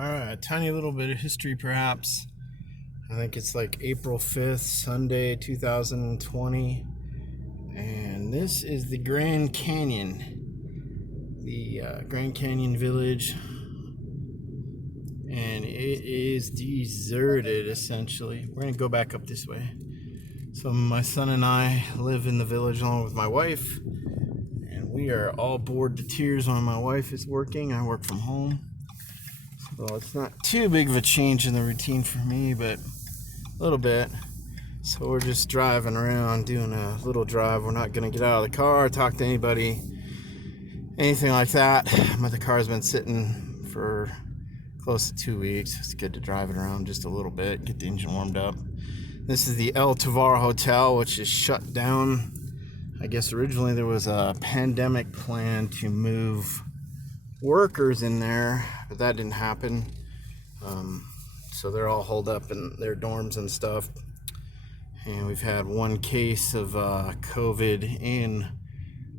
Alright, a tiny little bit of history perhaps. I think it's like April 5th, Sunday, 2020. And this is the Grand Canyon. The Grand Canyon Village. And it is deserted essentially. We're going to go back up this way. So my son and I live in the village along with my wife. And we are all bored to tears when my wife is working. I work from home. Well, it's not too big of a change in the routine for me, but a little bit. So we're just driving around, doing a little drive. We're not going to get out of the car, talk to anybody, anything like that. But the car's been sitting for close to 2 weeks. It's good to drive it around just a little bit, get the engine warmed up. This is the El Tovar Hotel, which is shut down. I guess originally there was a pandemic plan to move workers in there, but that didn't happen. So they're all holed up in their dorms and stuff. And we've had one case of COVID in,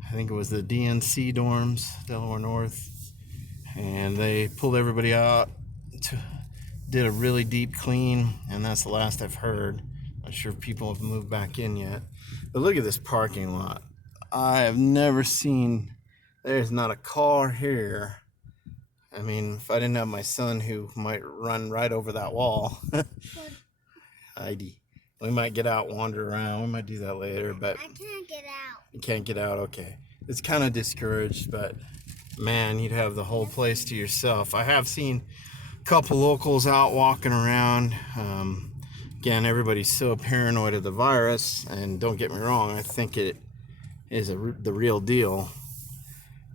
I think it was the DNC dorms, Delaware North. And they pulled everybody out, did a really deep clean, and that's the last I've heard. Not sure if people have moved back in yet. But look at this parking lot. I have never seen, there's not a car here. I mean, if I didn't have my son who might run right over that wall, Heidi, we might get out, wander around. We might do that later, but I can't get out. You can't get out, okay. It's kind of discouraged, but man, you'd have the whole place to yourself. I have seen a couple locals out walking around. Again, everybody's so paranoid of the virus, and don't get me wrong, I think it is the real deal.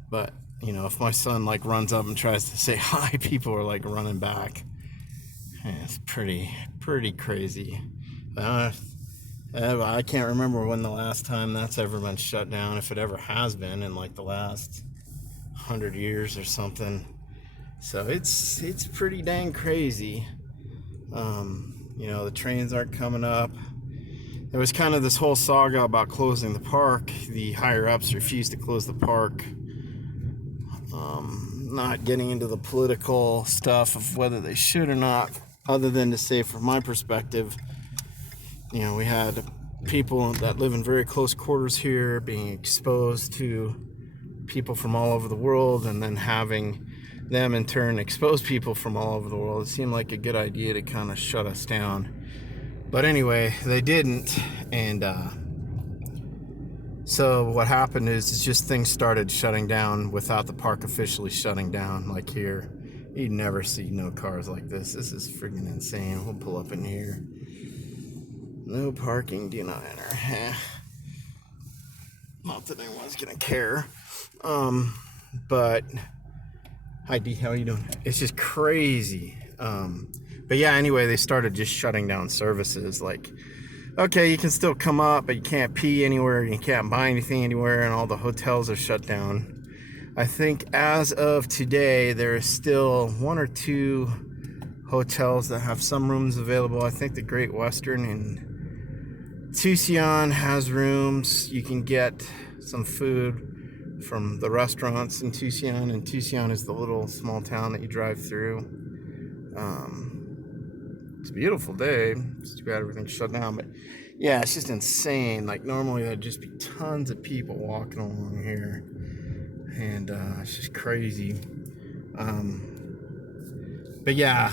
But you know, if my son like runs up and tries to say hi, people are like running back. And it's pretty crazy. I can't remember when the last time that's ever been shut down, if it ever has been in like the last 100 years or something. So it's pretty dang crazy. You know, the trains aren't coming up. There was kind of this whole saga about closing the park. The higher ups refused to close the park. Not getting into the political stuff of whether they should or not, other than to say from my perspective, you know, we had people that live in very close quarters here being exposed to people from all over the world, and then having them in turn expose people from all over the world. It seemed like a good idea to kind of shut us down. But anyway, they didn't, and so what happened is just things started shutting down without the park officially shutting down. Like here, you'd never see no cars like this. This is freaking insane. We'll pull up in here. No parking, do not enter. Not that anyone's gonna care. But hi D, how are you doing? It's just crazy. But yeah, anyway, they started just shutting down services. Like, okay, you can still come up, but you can't pee anywhere, you can't buy anything anywhere, and all the hotels are shut down. I think as of today, there is still one or two hotels that have some rooms available. I think the Great Western in Tucson has rooms. You can get some food from the restaurants in Tucson, and Tucson is the little small town that you drive through. It's a beautiful day. It's too bad everything's shut down, but yeah, it's just insane. Like normally there'd just be tons of people walking along here, and it's just crazy. But yeah,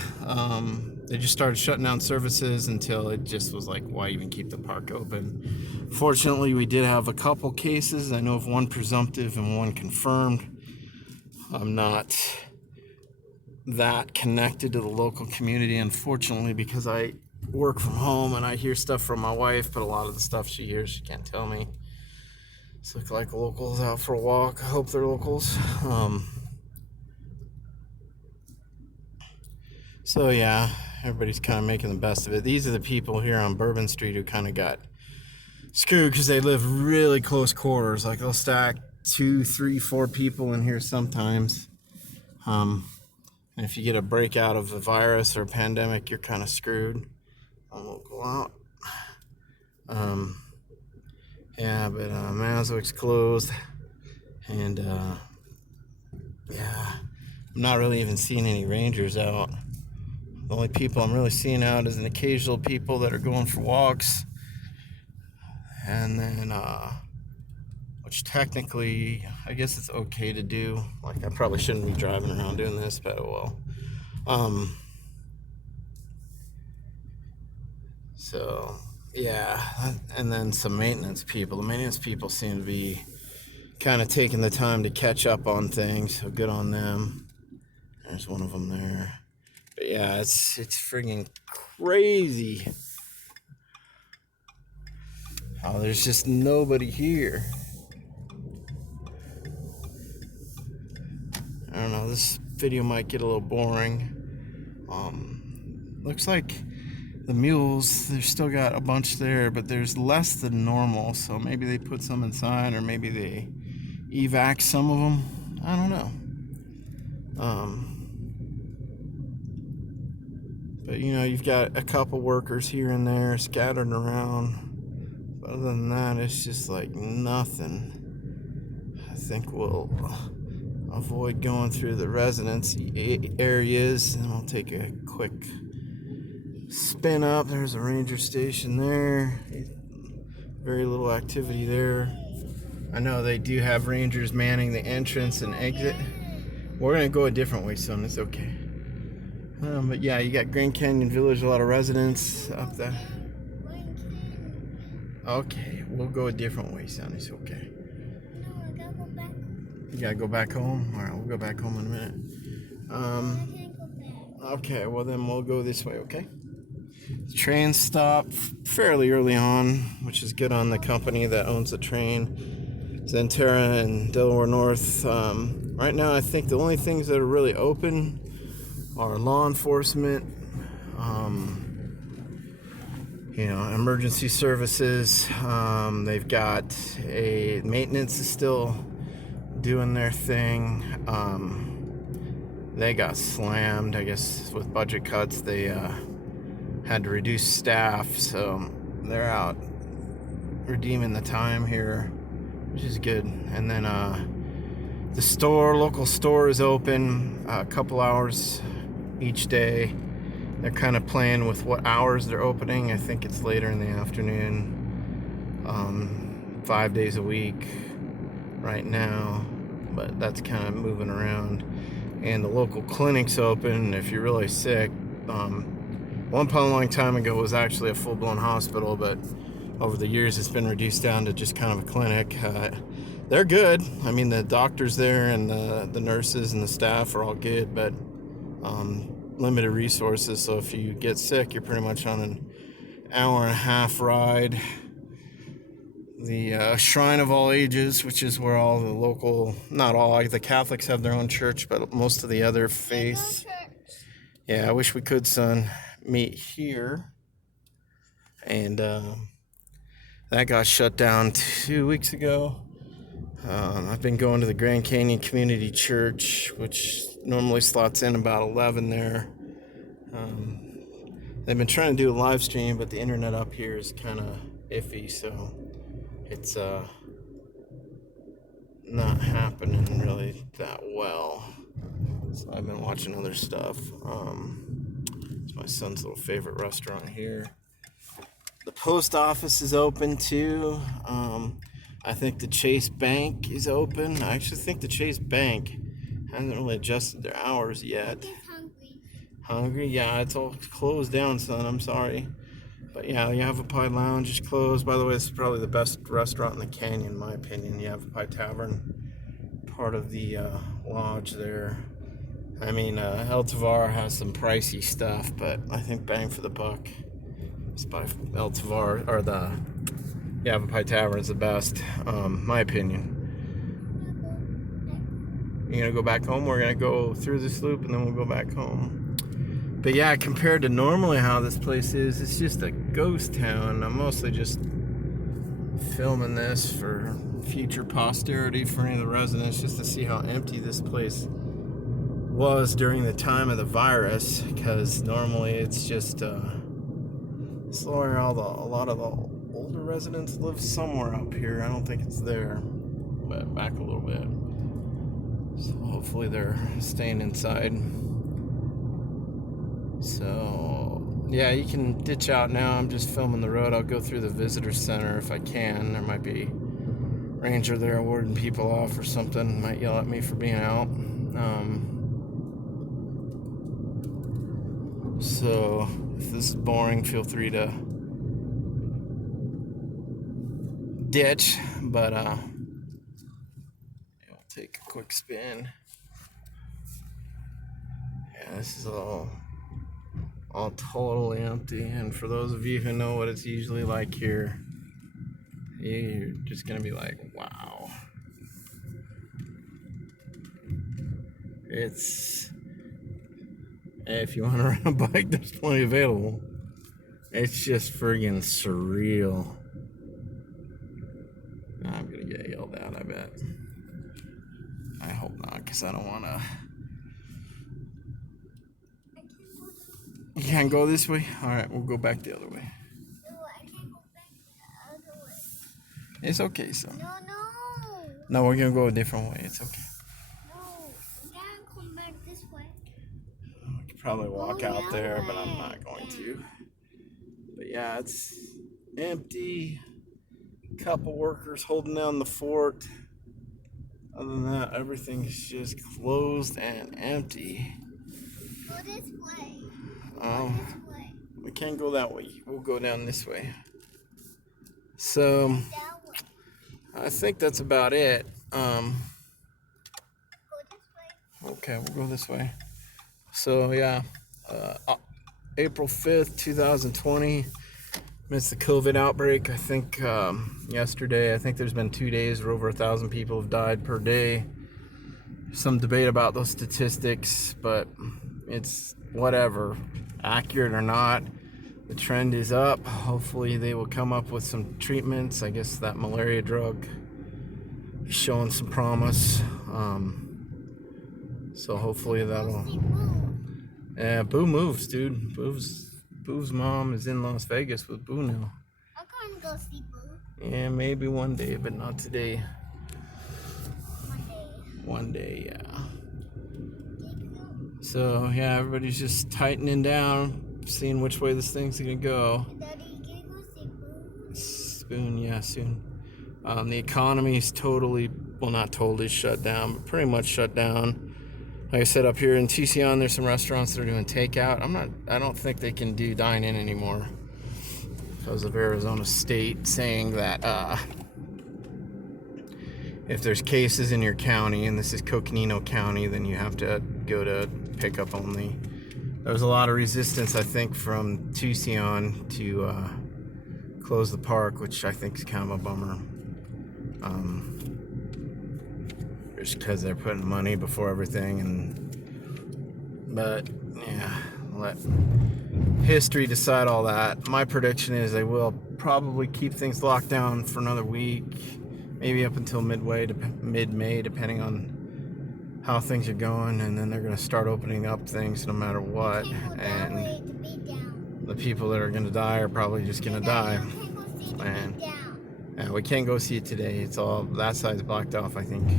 they just started shutting down services until it just was like, why even keep the park open? Fortunately, we did have a couple cases. I know of one presumptive and one confirmed. I'm not that connected to the local community, unfortunately, because I work from home and I hear stuff from my wife, but a lot of the stuff she hears she can't tell me. It's like locals out for a walk. I hope they're locals. So yeah, everybody's kind of making the best of it. These are the people here on Bourbon Street who kind of got screwed because they live really close quarters. Like they'll stack 2, 3, 4 people in here sometimes. And if you get a breakout of a virus or a pandemic, you're kind of screwed. I won't go out. Yeah, but Mazwick's closed. And yeah, I'm not really even seeing any rangers out. The only people I'm really seeing out is an occasional people that are going for walks. And then, which technically, I guess it's okay to do. Like, I probably shouldn't be driving around doing this, but oh well. So, yeah. And then some maintenance people. The maintenance people seem to be kind of taking the time to catch up on things, so good on them. There's one of them there. But yeah, it's friggin' crazy how there's just nobody here. I don't know, this video might get a little boring. Looks like the mules, they've still got a bunch there, but there's less than normal, so maybe they put some inside, or maybe they evac some of them. I don't know. But you know, you've got a couple workers here and there scattered around. But other than that, it's just like nothing. I think we'll avoid going through the residence areas, and we'll take a quick spin up. There's a ranger station there. Very little activity there. I know they do have rangers manning the entrance and exit. We're gonna go a different way, son. It's okay. But yeah, you got Grand Canyon Village, a lot of residents up there. Okay, we'll go a different way, son. It's okay. No, I gotta go back. You gotta go back home? Alright, we'll go back home in a minute. I can't go back. Okay, well then we'll go this way, okay? The train stop fairly early on, which is good on the company that owns the train. Xanterra and Delaware North. Right now, I think the only things that are really open are law enforcement, emergency services. They've got a maintenance is still doing their thing. They got slammed, I guess, with budget cuts. They had to reduce staff, so they're out redeeming the time here, which is good. And then the local store is open a couple hours each day. They're kind of playing with what hours they're opening. I think it's later in the afternoon, 5 days a week right now, but that's kind of moving around. And the local clinic's open if you're really sick. One long time ago was actually a full-blown hospital, but over the years it's been reduced down to just kind of a clinic. They're good. I mean, the doctors there and the nurses and the staff are all good, but limited resources. So if you get sick, you're pretty much on an hour and a half ride. The Shrine of All Ages, which is where all the local, not all, the Catholics have their own church, but most of the other faiths. Yeah, I wish we could, son, meet here. And that got shut down 2 weeks ago. I've been going to the Grand Canyon Community Church, which normally slots in about 11 there. They've been trying to do a live stream, but the internet up here is kind of iffy, so it's not happening really that well. So I've been watching other stuff. It's my son's little favorite restaurant here. The post office is open too. I think the Chase Bank is open. I actually think the Chase Bank hasn't really adjusted their hours yet. Hungry? Yeah, it's all closed down, son. I'm sorry. But yeah, Yavapai Lounge is closed. By the way, this is probably the best restaurant in the canyon, in my opinion. Yavapai Tavern, part of the lodge there. I mean, El Tovar has some pricey stuff, but I think bang for the buck. It's by El Tovar, or the Yavapai Tavern is the best, my opinion. You're gonna go back home? We're gonna go through this loop and then we'll go back home. But yeah, compared to normally how this place is, it's just a ghost town. I'm mostly just filming this for future posterity for any of the residents, just to see how empty this place was during the time of the virus, because normally it's just it's where a lot of the older residents live somewhere up here. I don't think it's there, but back a little bit. So hopefully they're staying inside. So yeah, you can ditch out now. I'm just filming the road. I'll go through the visitor center if I can. There might be ranger there warding people off or something. Might yell at me for being out. So if this is boring, feel free to ditch, but I'll take a quick spin. Yeah, this is all totally empty, and for those of you who know what it's usually like here, you're just gonna be like, wow. It's, if you want to ride a bike, there's plenty available. It's just friggin' surreal. I'm gonna get yelled at, I bet. I hope not, because I don't want to. You can't go this way? Alright, we'll go back the other way. No, I can't go back the other way. It's okay, son. No. No, we're gonna go a different way. It's okay. No, we gotta come back this way. I could probably walk Go out the there, other but I'm way. not going to. But yeah, it's empty. Couple workers holding down the fort. Other than that, everything's just closed and empty. Go this way. Um, This way. we can't go that way. We'll go down this way. So That way. I think that's about it. Go this way. Okay, we'll go this way. So yeah, April 5th, 2020. Amidst the COVID outbreak, I think yesterday, I think there's been 2 days where over 1,000 people have died per day. Some debate about those statistics, but it's whatever, accurate or not. The trend is up. Hopefully they will come up with some treatments. I guess that malaria drug is showing some promise. So hopefully that'll. See Boo. Yeah, Boo moves, dude. Boo's mom is in Las Vegas with Boo now. I'm gonna go see Boo Yeah, maybe one day, but not today. one day. One day, yeah. Take you. So yeah, everybody's just tightening down, seeing which way this thing's gonna go. Daddy, can you go see Boo? Soon, yeah, soon. The economy's totally, well, not totally shut down, but pretty much shut down. Like I said, up here in Tucson, there's some restaurants that are doing takeout. I don't think they can do dine-in anymore because of Arizona State saying that if there's cases in your county, and this is Coconino County, then you have to go to pickup only. There was a lot of resistance, I think, from Tucson to close the park, which I think is kind of a bummer. Just because they're putting money before everything, but yeah, let history decide all that. My prediction is they will probably keep things locked down for another week, maybe up until mid-May, depending on how things are going, and then they're going to start opening up things no matter what. Can't go that And way to be down. the people that are going to die are probably just going to die. Daddy, I can't go see the And- be down. Yeah, we can't go see it today. It's all, that side's blocked off, I think.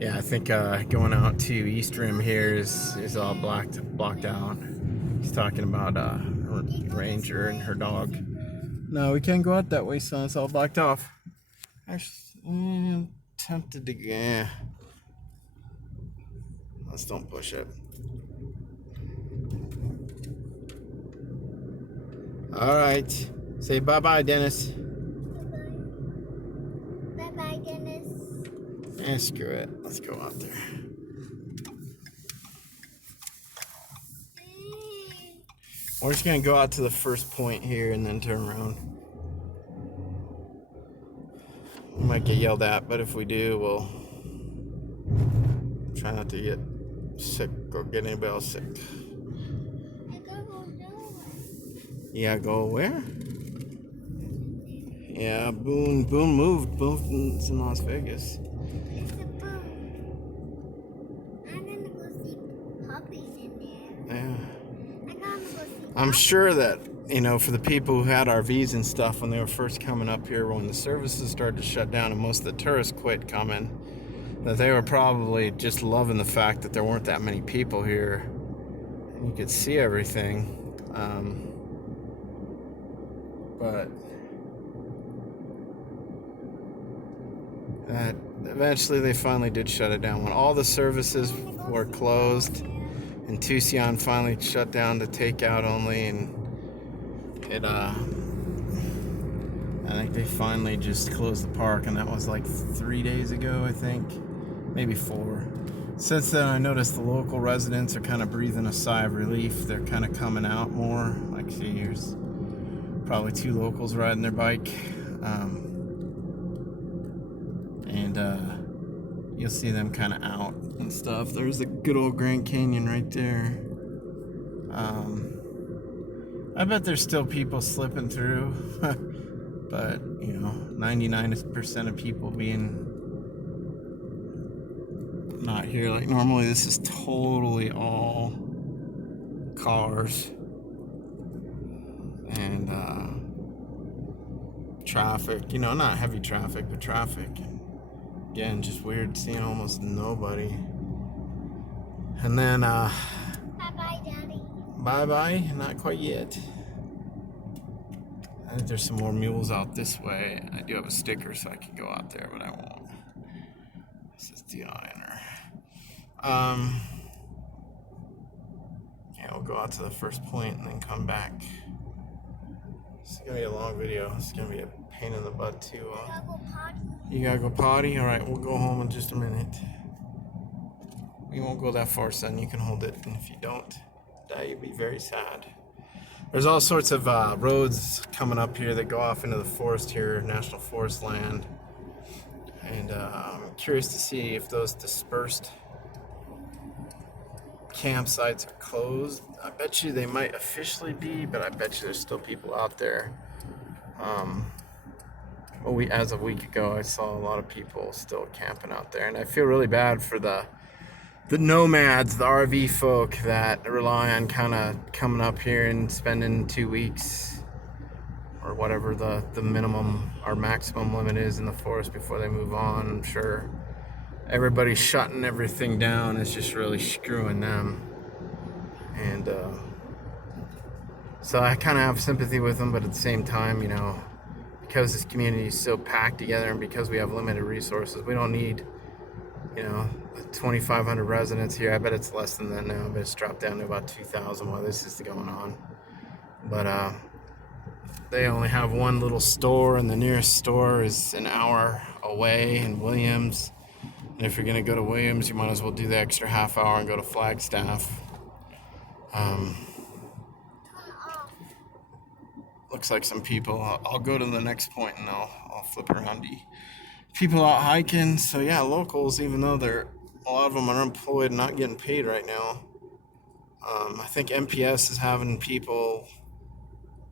Yeah, I think going out to East Rim here is all blocked out. He's talking about Ranger and her dog. No, we can't go out that way, son. It's all blocked off. Actually, tempted to. Yeah. Let's don't push it. All right. Say bye-bye, Dennis. Bye-bye, Dennis. Screw it. Let's go out there. We're just gonna go out to the first point here and then turn around. We might get yelled at, but if we do, we'll try not to get sick or get anybody else sick. I gotta go nowhere. Yeah, go where? Yeah, Boone moved. Boone's in Las Vegas. It's a Boo. I'm gonna go see puppies in there. Yeah. I'm gonna go see I'm sure that, you know, for the people who had RVs and stuff when they were first coming up here, when the services started to shut down and most of the tourists quit coming, that they were probably just loving the fact that there weren't that many people here. You could see everything. But eventually they finally did shut it down. When all the services were closed and Tucson finally shut down to takeout only, and I think they finally just closed the park, and that was like 3 days ago, I think, maybe 4. Since then, I noticed the local residents are kind of breathing a sigh of relief. They're kind of coming out more. Like, see, here's probably 2 locals riding their bike. You'll see them kind of out and stuff. There's the good old Grand Canyon right there. I bet there's still people slipping through. But, 99% of people being not here. Like, normally this is totally all cars and traffic. Not heavy traffic, but traffic. Again, just weird seeing almost nobody. And then, Bye-bye, Daddy. bye-bye, not quite yet. I think there's some more mules out this way. I do have a sticker so I can go out there, but I won't. This is do not enter. Yeah, we'll go out to the first point and then come back. It's gonna be a long video. It's gonna be a pain in the butt too. I gotta go potty. You gotta go potty? Alright, we'll go home in just a minute. We won't go that far, son. You can hold it. And if you don't, you'll be very sad. There's all sorts of roads coming up here that go off into the forest here, National Forest land. And I'm curious to see if those dispersed campsites are closed. I bet you they might officially be, but I bet you there's still people out there. As a week ago, I saw a lot of people still camping out there, and I feel really bad for the nomads, the RV folk that rely on kind of coming up here and spending 2 weeks or whatever the minimum or maximum limit is in the forest before they move on. I'm sure everybody's shutting everything down. It's just really screwing them. And so I kind of have sympathy with them, but at the same time, because this community is so packed together and because we have limited resources, we don't need 2,500 residents here. I bet it's less than that now, but it's dropped down to about 2,000 while this is going on. But they only have one little store, and the nearest store is an hour away in Williams. And if you're going to go to Williams, you might as well do the extra half hour and go to Flagstaff. Looks like some people. I'll go to the next point and I'll flip around. People out hiking. So yeah, locals, even though a lot of them are unemployed and not getting paid right now. I think MPS is having people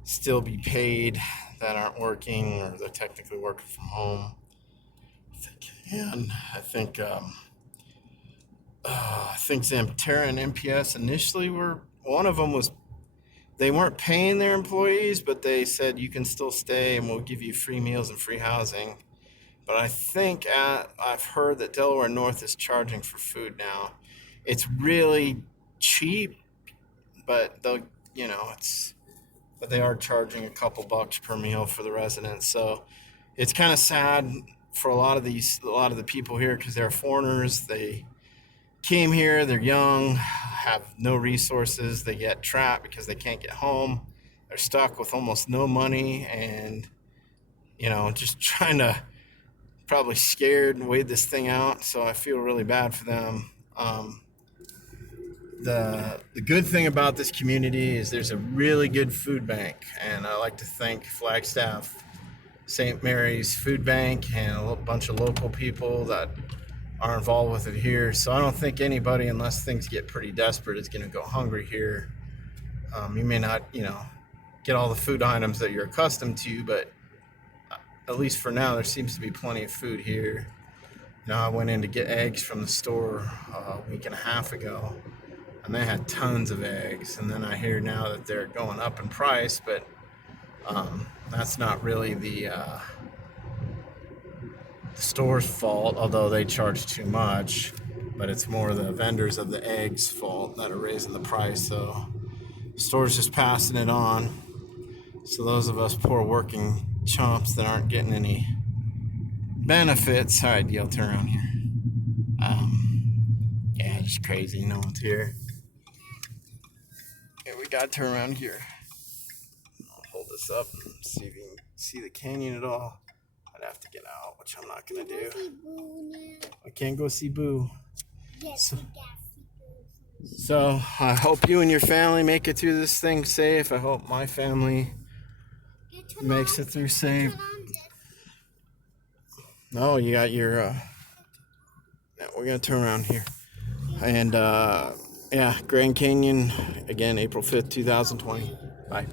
still be paid that aren't working, or they're technically working from home. I think Zamterra and MPS initially one of them was, they weren't paying their employees, but they said you can still stay and we'll give you free meals and free housing. But I think I've heard that Delaware North is charging for food now. It's really cheap, but but they are charging a couple bucks per meal for the residents. So it's kind of sad for a lot of the people here, because they're foreigners. They came here, they're young, have no resources. They get trapped because they can't get home. They're stuck with almost no money, and just trying to, probably scared and wait this thing out. So I feel really bad for them. The good thing about this community is there's a really good food bank, and I like to thank Flagstaff St. Mary's Food Bank and a bunch of local people that are involved with it here. So I don't think anybody, unless things get pretty desperate, is going to go hungry here. You may not, get all the food items that you're accustomed to, but at least for now, there seems to be plenty of food here. I went in to get eggs from the store a week and a half ago, and they had tons of eggs. And then I hear now that they're going up in price, but that's not really the store's fault, although they charge too much. But it's more the vendors of the eggs' fault that are raising the price. So the store's just passing it on. So those of us poor working chumps that aren't getting any benefits. All right, I'll turn around here. Yeah, just crazy. No one's here. Yeah, we gotta turn around here. I'll hold this up and see if you can see the canyon at all. I'd have to get out, which I'm not gonna do. I can't go see Boo. Yes, So- we got Boo. So I hope you and your family make it through this thing safe. I hope my family You turn makes on- it through safe. turn on this. No, you got your. No, we're gonna turn around here, and yeah, Grand Canyon again, April 5th, 2020. Bye.